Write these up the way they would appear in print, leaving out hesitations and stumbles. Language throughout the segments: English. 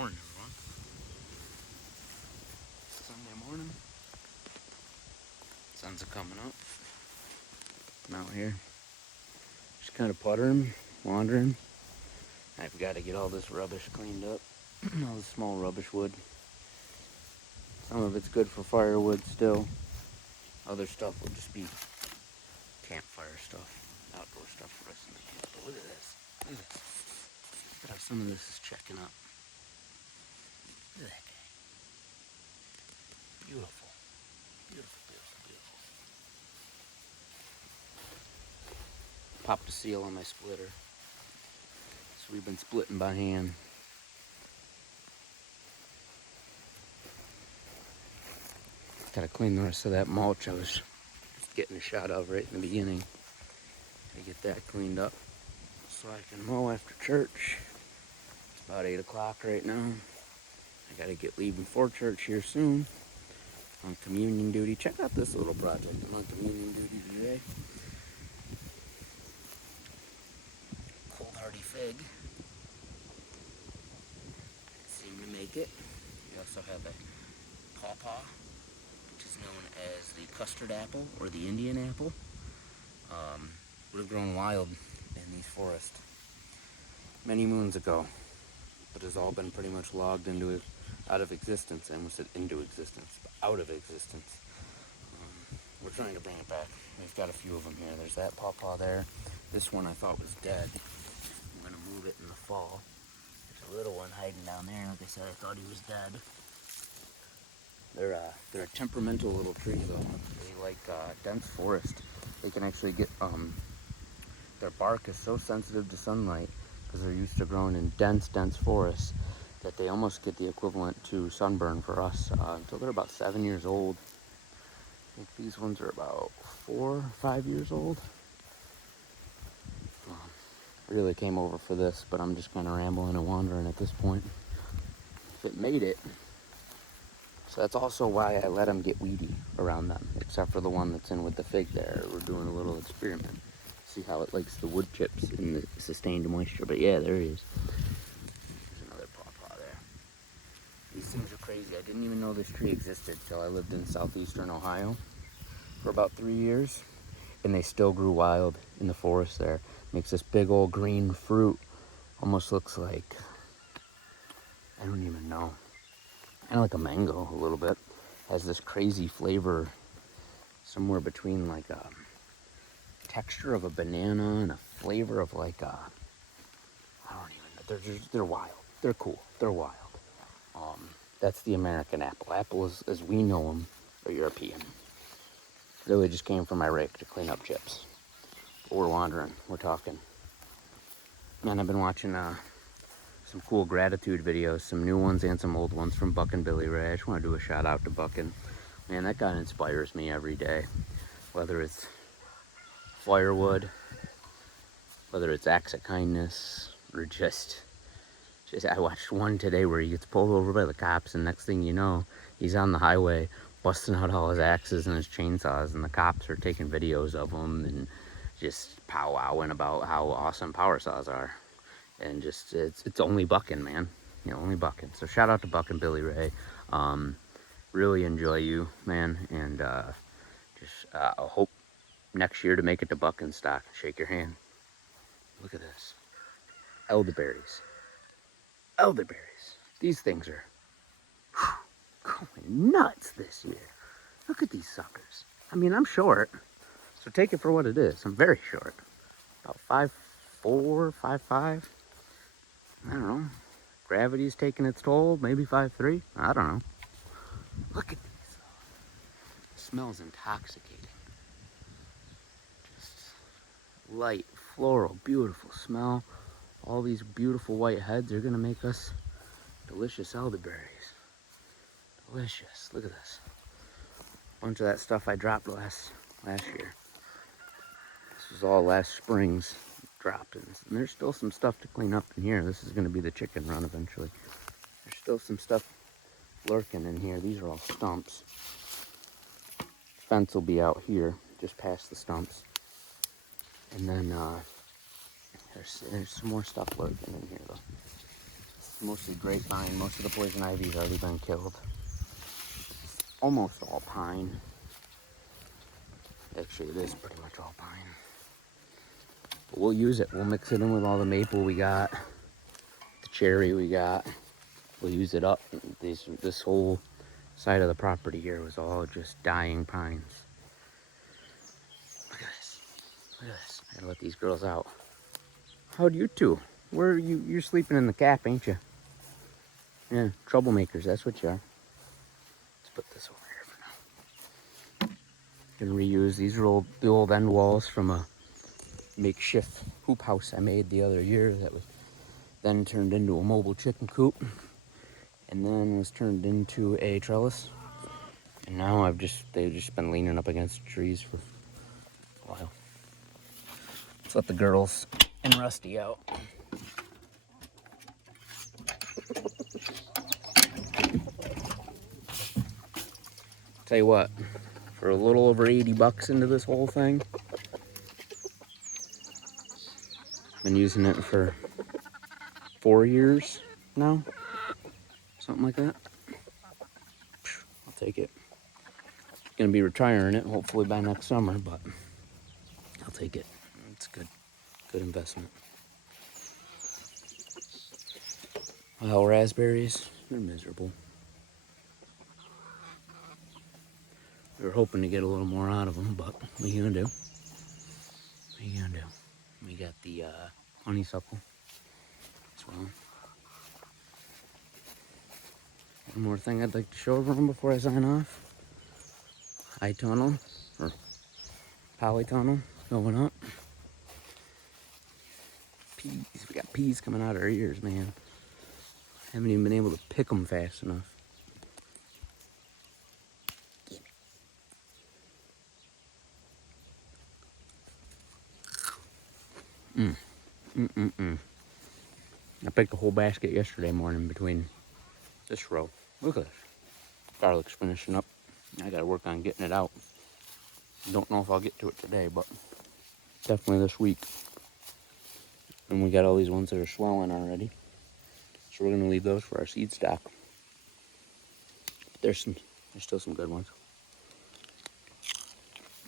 Morning, everyone. Sunday morning. Sun's coming up. I'm out here, just kind of puttering, wandering. I've got to get all this rubbish cleaned up. All the small rubbish wood. Some of it's good for firewood still. Other stuff will just be campfire stuff, outdoor stuff for us in the camp. But look at this. Look at this. Look at how some of this is checking up. Look at that guy. Beautiful. Beautiful, beautiful, beautiful. Popped a seal on my splitter. So we've been splitting by hand. Gotta clean the rest of that mulch I was just getting a shot of right in the beginning. Gotta get that cleaned up so I can mow after church. It's about 8 o'clock right now. I gotta get leaving for church here soon. On communion duty. Check out this little project. I'm on communion duty today. Cold hardy fig. Seem to make it. We also have a pawpaw, which is known as the custard apple or the Indian apple. Would have grown wild in these forests many moons ago, but has all been pretty much logged out of existence. I almost said into existence, but out of existence. We're trying to bring it back. We've got a few of them here. There's that pawpaw there. This one I thought was dead. I'm gonna move it in the fall. There's a little one hiding down there. Like I said, I thought he was dead. They're a temperamental little tree though. They like dense forest. They can actually get their bark is so sensitive to sunlight because they're used to growing in dense forests that they almost get the equivalent to sunburn for us until they're about 7 years old. I think these ones are about 4 or 5 years old. I really came over for this, but I'm just kind of rambling and wandering at this point. If it made it. So that's also why I let them get weedy around them, except for the one that's in with the fig there. We're doing a little experiment. See how it likes the wood chips in the sustained moisture. But yeah, there he is. There's another pawpaw there. These things are crazy. I didn't even know this tree existed till I lived in southeastern Ohio for about 3 years. And they still grew wild in the forest there. Makes this big old green fruit. Almost looks like, I don't even know. Kind of like a mango a little bit. Has this crazy flavor somewhere between like a texture of a banana and a flavor of like a, I don't even know. They're wild. They're cool. They're wild. That's the American apple. Apple as we know them are European. Really just came from my rake to clean up chips. But we're wandering. We're talking. Man, I've been watching some cool gratitude videos, some new ones and some old ones from Buck and Billy Ray. I just want to do a shout out to Buckin. Man, that guy inspires me every day. Whether it's firewood, whether it's acts of kindness, or just I watched one today where he gets pulled over by the cops, and next thing you know, he's on the highway busting out all his axes and his chainsaws, and the cops are taking videos of him and just powwowing about how awesome power saws are. And just, it's only Buckin, man. You know, only Buckin. So shout out to Buck and Billy Ray. Really enjoy you, man. And I hope next year to make it to Buckin stock and shake your hand. Look at this. Elderberries. Elderberries. These things are going nuts this year. Look at these suckers. I mean, I'm short, so take it for what it is. I'm very short. About 5'4", 5'5". I don't know. Gravity's taking its toll. Maybe 5'3". I don't know. Look at these. It smells intoxicating. Just light, floral, beautiful smell. All these beautiful white heads are gonna make us delicious elderberries. Delicious. Look at this. Bunch of that stuff I dropped last year. This was all last spring's dropped, and there's still some stuff to clean up in here. This is gonna be the chicken run eventually. There's still some stuff lurking in here. These are all stumps. Fence will be out here, just past the stumps. And then there's some more stuff lurking in here though. Mostly grapevine. Most of the poison ivy's already been killed. Almost all pine. Actually, it is pretty much all pine. But we'll use it. We'll mix it in with all the maple we got, the cherry we got. We'll use it up. This whole side of the property here was all just dying pines. Look at this. Look at this. I gotta let these girls out. How'd you two? Where are you? You're sleeping in the cap, ain't you? Yeah, troublemakers. That's what you are. Let's put this over here for now. Gonna reuse these are the old end walls from a makeshift hoop house I made the other year that was then turned into a mobile chicken coop and then was turned into a trellis. And now they've just been leaning up against trees for a while. Let's let the girls and Rusty out. Tell you what, for a little over 80 bucks into this whole thing, been using it for 4 years now, something like that. I'll take it. Gonna be retiring it hopefully by next summer, but I'll take it. It's good investment. Well, raspberries, they're miserable. We were hoping to get a little more out of them, but what are you gonna do? What are you gonna do? We got the honeysuckle as well. One more thing I'd like to show everyone before I sign off. High tunnel, or polytunnel going up. Peas, we got peas coming out of our ears, man. Haven't even been able to pick them fast enough. I picked a whole basket yesterday morning between this row. Look at this. Garlic's finishing up. I gotta work on getting it out. Don't know if I'll get to it today, but definitely this week. And we got all these ones that are swelling already. So we're gonna leave those for our seed stock. But there's still some good ones.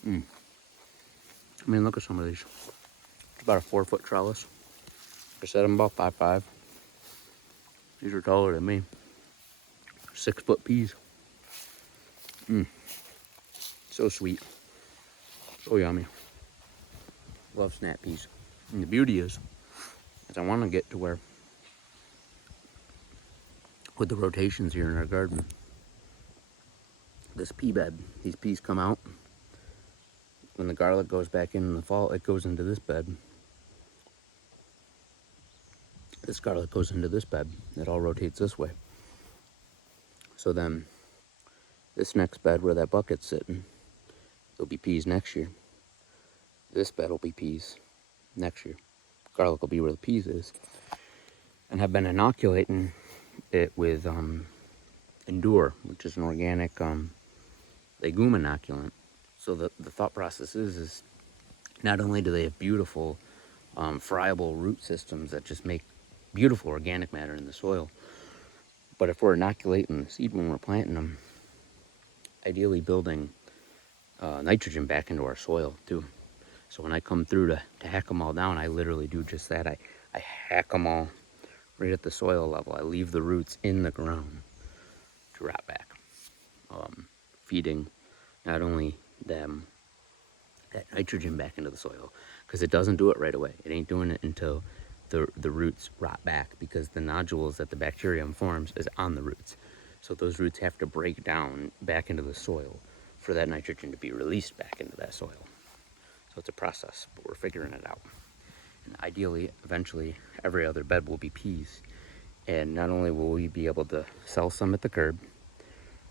I mean, look at some of these. It's about a 4-foot trellis. I said I'm about 5'5". These are taller than me. 6-foot peas. So sweet. So yummy. Love snap peas. And the beauty is I want to get to where, with the rotations here in our garden, this pea bed, these peas come out. When the garlic goes back in the fall, it goes into this bed. This garlic goes into this bed. It all rotates this way. So then, this next bed where that bucket's sitting, there'll be peas next year. This bed will be peas next year. Garlic will be where the peas is. And have been inoculating it with Endure, which is an organic legume inoculant. So the thought process is not only do they have beautiful friable root systems that just make beautiful organic matter in the soil, but if we're inoculating the seed when we're planting them, ideally building nitrogen back into our soil too. So when I come through to hack them all down, I literally do just that. I hack them all right at the soil level. I leave the roots in the ground to rot back, feeding not only them that nitrogen back into the soil, because it doesn't do it right away. It ain't doing it until the roots rot back, because the nodules that the bacterium forms is on the roots. So those roots have to break down back into the soil for that nitrogen to be released back into that soil. So it's a process, but we're figuring it out. And ideally, eventually, every other bed will be peas. And not only will we be able to sell some at the curb,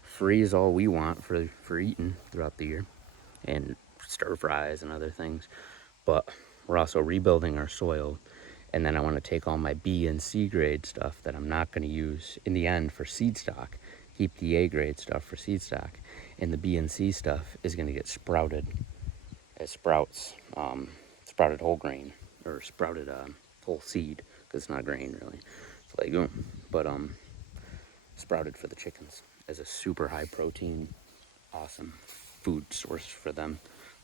freeze all we want for eating throughout the year, and stir fries and other things, but we're also rebuilding our soil. And then I want to take all my B and C grade stuff that I'm not going to use in the end for seed stock, keep the A grade stuff for seed stock, and the B and C stuff is going to get sprouted as sprouts, sprouted whole grain, or sprouted whole seed, because it's not grain really. legume, but sprouted for the chickens as a super high protein, awesome food source for them.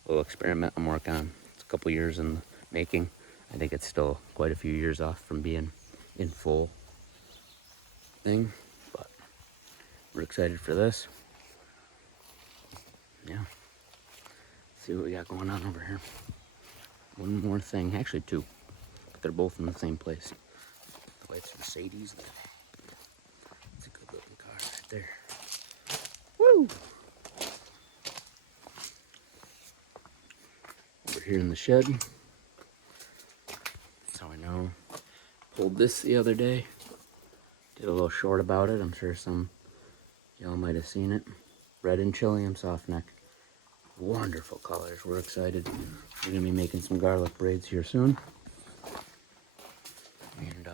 A little experiment I'm working on. It's a couple years in the making. I think it's still quite a few years off from being in full thing, but we're excited for this. Yeah. See what we got going on over here. One more thing, actually two, but they're both in the same place. The wife's Mercedes. It's a good looking car right there. Woo! Over here in the shed. That's how I know. Pulled this the other day. Did a little short about it. I'm sure some y'all might have seen it. Red and Chilean softneck. Wonderful colors. We're excited. We're gonna be making some garlic braids here soon. And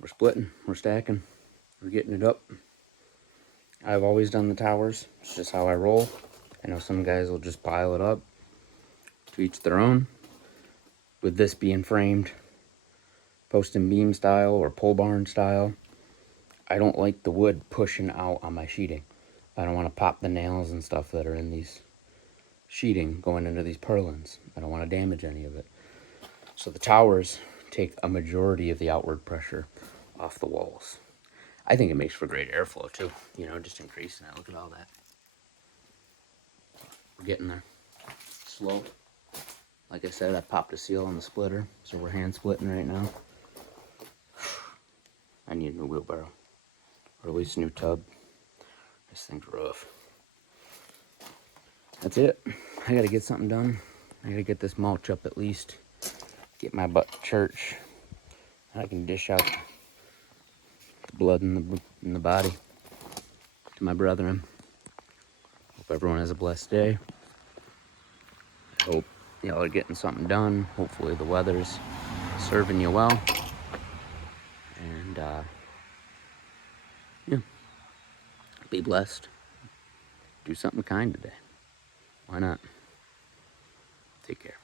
we're splitting, we're stacking, we're getting it up. I've always done the towers. It's just how I roll. I know some guys will just pile it up. To each their own. With this being framed post and beam style or pole barn style, I don't like the wood pushing out on my sheeting. I don't want to pop the nails and stuff that are in these sheeting going into these purlins. I don't want to damage any of it. So the towers take a majority of the outward pressure off the walls. I think it makes for great airflow too, you know, just increasing it. Look at all that. We're getting there. Slow. Like I said, I popped a seal on the splitter, so we're hand splitting right now. I need a new wheelbarrow, or at least a new tub. This thing's rough. That's it. I gotta get something done. I gotta get this mulch up at least. Get my butt to church. I can dish out the blood in the body to my brethren. Hope everyone has a blessed day. I hope y'all are getting something done. Hopefully the weather's serving you well. And yeah, be blessed. Do something kind today. Why not? Take care.